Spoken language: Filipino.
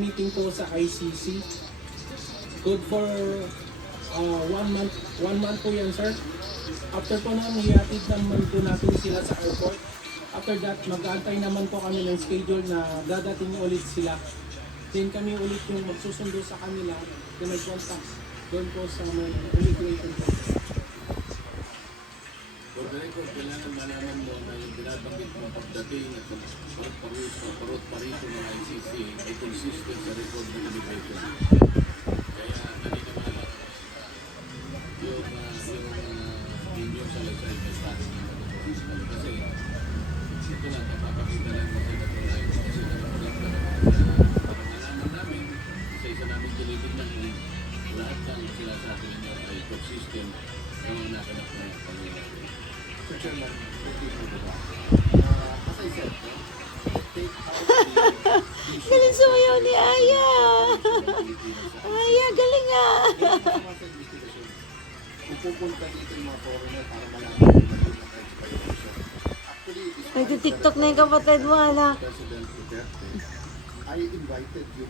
Meeting po sa ICC. Good for 1 month. 1 month po yan, sir. After po naman, hihatid naman po natin sila sa airport. After that, mag-aantay naman po kami ng schedule na dadating ulit sila. Then kami ulit yung magsusundo sa kanila. Then mag-contact doon po sa mga immigration po. For the record, kailangan malaman mo na yung binabanggit mong pagdating at parot pa rito ng ICC ay consistent sa record ng immigration. Kaya naniniwala yung inyo sa lifestyle ng Estado kasi ito lang, napapakita lang kasi na tulay kasi nakapalag na para malaman namin sa isa namin tinitignan kung lahat ng sila sa akin ay consistent sa mga nakanap na pangyayari. So, Chairman, okay po ba? As I said, take out Galing sumayaw ni Aya. Aya, galing nga. kung pupunta dito yung mga foreigner para malaman kung ano yung expiration. Actually, Nagtitiktok na yung kapatid mo, anak. President Duterte, I invited Human